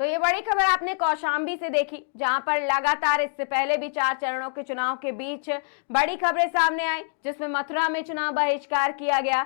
तो ये बड़ी खबर आपने कौशाम्बी से देखी, जहां पर लगातार इससे पहले भी 4 चरणों के चुनाव के बीच बड़ी खबरें सामने आई, जिसमें मथुरा में चुनाव बहिष्कार किया गया,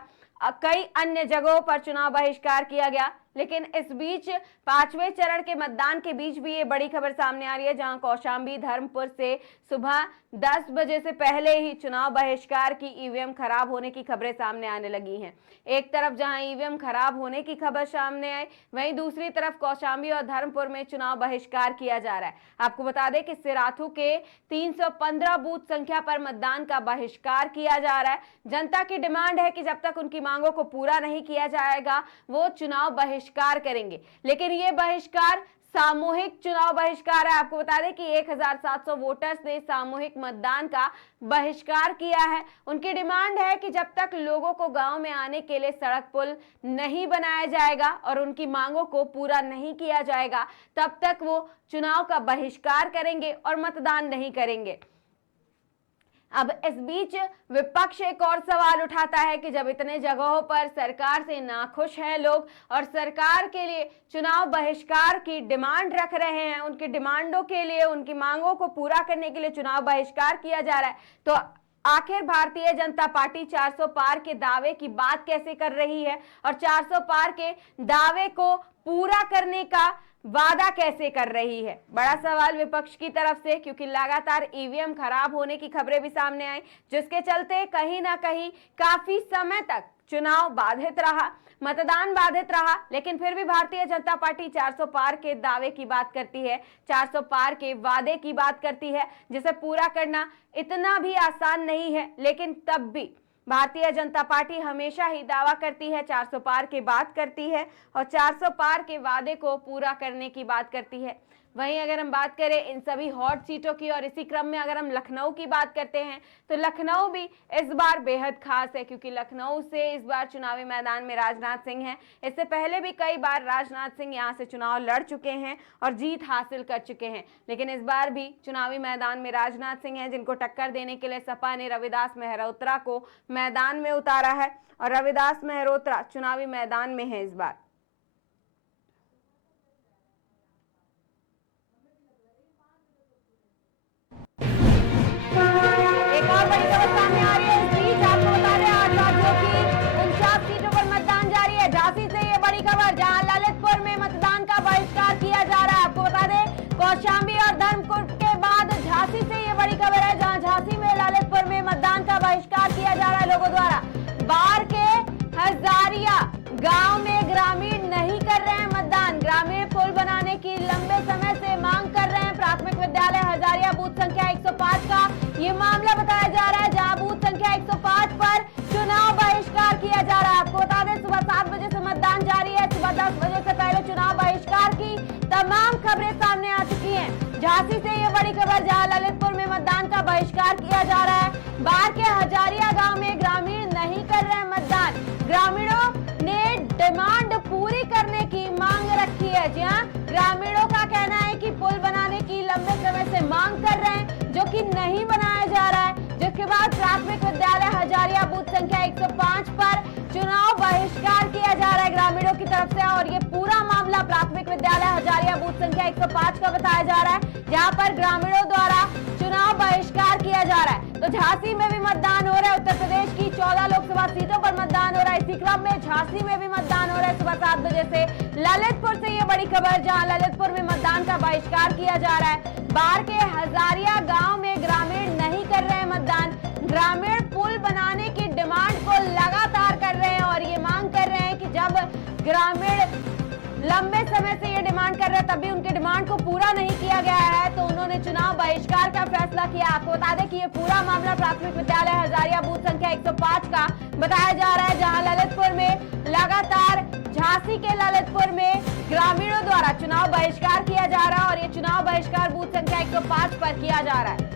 कई अन्य जगहों पर चुनाव बहिष्कार किया गया। लेकिन इस बीच 5वें चरण के मतदान के बीच भी ये बड़ी खबर सामने आ रही है, जहां कौशाम्बी धर्मपुर से सुबह 10 बजे से पहले ही चुनाव बहिष्कार की ईवीएम खराब होने की खबरें सामने आने लगी हैं। एक तरफ जहां ईवीएम खराब होने की खबर सामने आई, वहीं दूसरी तरफ कौशाम्बी और धर्मपुर में चुनाव बहिष्कार किया जा रहा है। आपको बता दें कि सिराथू के 315 बूथ संख्या पर मतदान का बहिष्कार किया जा रहा है। जनता की डिमांड है कि जब तक उनकी मांगों को पूरा नहीं किया जाएगा वो चुनाव बहिष्कार करेंगे। लेकिन ये बहिष्कार सामूहिक चुनाव बहिष्कार है। आपको बता दें कि 1700 वोटर्स ने सामूहिक मतदान का बहिष्कार किया है। उनकी डिमांड है कि जब तक लोगों को गांव में आने के लिए सड़क पुल नहीं बनाया जाएगा और उनकी मांगों को पूरा नहीं किया जाएगा, तब तक वो चुनाव का बहिष्कार करेंगे और मतदान नहीं करेंगे। अब इस बीच विपक्ष एक और सवाल उठाता है कि जब इतने जगहों पर सरकार से नाखुश हैं लोग और सरकार के लिए चुनाव बहिष्कार की डिमांड रख रहे हैं, उनकी डिमांडों के लिए, उनकी मांगों को पूरा करने के लिए चुनाव बहिष्कार किया जा रहा है, तो आखिर भारतीय जनता पार्टी 400 पार के दावे की बात कैसे कर रही है और 400 पार के दावे को पूरा करने का वादा कैसे कर रही है? बड़ा सवाल विपक्ष की तरफ से, क्योंकि लगातार ईवीएम खराब होने की खबरें भी सामने आई, जिसके चलते कहीं ना कहीं काफी समय तक चुनाव बाधित रहा, मतदान बाधित रहा। लेकिन फिर भी भारतीय जनता पार्टी 400 पार के दावे की बात करती है, 400 पार के वादे की बात करती है, जिसे पूरा करना इतना भी आसान नहीं है। लेकिन तब भी भारतीय जनता पार्टी हमेशा ही दावा करती है, 400 पार की बात करती है और 400 पार के वादे को पूरा करने की बात करती है। वहीं अगर हम बात करें इन सभी हॉट सीटों की और इसी क्रम में अगर हम लखनऊ की बात करते हैं, तो लखनऊ भी इस बार बेहद खास है, क्योंकि लखनऊ से इस बार चुनावी मैदान में राजनाथ सिंह हैं। इससे पहले भी कई बार राजनाथ सिंह यहां से चुनाव लड़ चुके हैं और जीत हासिल कर चुके हैं, लेकिन इस बार भी चुनावी मैदान में राजनाथ सिंह हैं, जिनको टक्कर देने के लिए सपा ने रविदास मेहरोत्रा को मैदान में उतारा है और रविदास मेहरोत्रा चुनावी मैदान में है इस बार। एक और बड़ी खबर सामने आ रही है। इस बीच आपको बता दें 8 राज्यों की 49 सीटों पर मतदान जारी है। झांसी से ये बड़ी खबर, जहां ललितपुर में मतदान का बहिष्कार किया जा रहा है। आपको बता दें कौशाम्बी और धर्मपुर के बाद झांसी से ये बड़ी खबर है, जहां झांसी में ललितपुर में मतदान का बहिष्कार किया जा रहा है लोगों द्वारा। बाढ़ के हजारिया गांव में ग्रामीण नहीं कर रहे हैं मतदान। ग्रामीण पुल बनाने की लंबे समय से मांग कर रहे हैं। प्राथमिक विद्यालय हजारिया बूथ संख्या 105 का ये मामला बताया जा रहा है, जहां बूथ संख्या 105 पर चुनाव बहिष्कार किया जा रहा है। आपको बता दें सुबह 7 बजे से मतदान जारी है। सुबह 10 बजे से पहले चुनाव बहिष्कार की तमाम खबरें सामने आ चुकी हैं। झांसी से ये बड़ी खबर, जहां ललितपुर में मतदान का बहिष्कार किया जा रहा है। बाढ़ के हजारिया गांव में ग्रामीण नहीं कर रहे हैं मतदान। ग्रामीणों ने डिमांड पूरी करने की मांग रखी है। जी हाँ, ग्रामीणों का कहना है कि पुल बनाने की लंबे समय से मांग कर रहे हैं, जो कि नहीं बनाया जा रहा है, जिसके बाद प्राथमिक विद्यालय हजारिया बूथ संख्या 105 पर चुनाव बहिष्कार किया जा रहा है ग्रामीणों की तरफ से। और ये पूरा मामला प्राथमिक विद्यालय हजारिया बूथ संख्या 105 का बताया जा रहा है, जहां पर ग्रामीणों द्वारा चुनाव बहिष्कार किया जा रहा है। तो झांसी में भी मतदान हो रहा है। उत्तर प्रदेश की 14 लोकसभा सीटों पर मतदान हो रहा है। इसी क्रम में झांसी में भी मतदान हो रहा है सुबह 7 बजे से। ललितपुर से ये बड़ी खबर, जहां ललितपुर में मतदान का बहिष्कार किया जा रहा है। बाढ़ के हजारिया गांव में ग्रामीण नहीं कर रहे हैं मतदान। ग्रामीण पुल बनाने की डिमांड को लगातार कर रहे हैं और ये मांग कर रहे हैं कि जब ग्रामीण लंबे समय से ये डिमांड कर रहे हैं, तब भी उनकी डिमांड को पूरा नहीं किया गया है, तो उन्होंने चुनाव बहिष्कार का फैसला किया। आपको बता दें कि ये पूरा मामला प्राथमिक विद्यालय हजारिया बूथ संख्या 105 का बताया जा रहा है, जहां ललितपुर में लगातार झांसी के ललितपुर में ग्रामीणों द्वारा चुनाव बहिष्कार किया जा रहा है और ये चुनाव बहिष्कार बूथ संख्या 105 पर किया जा रहा है।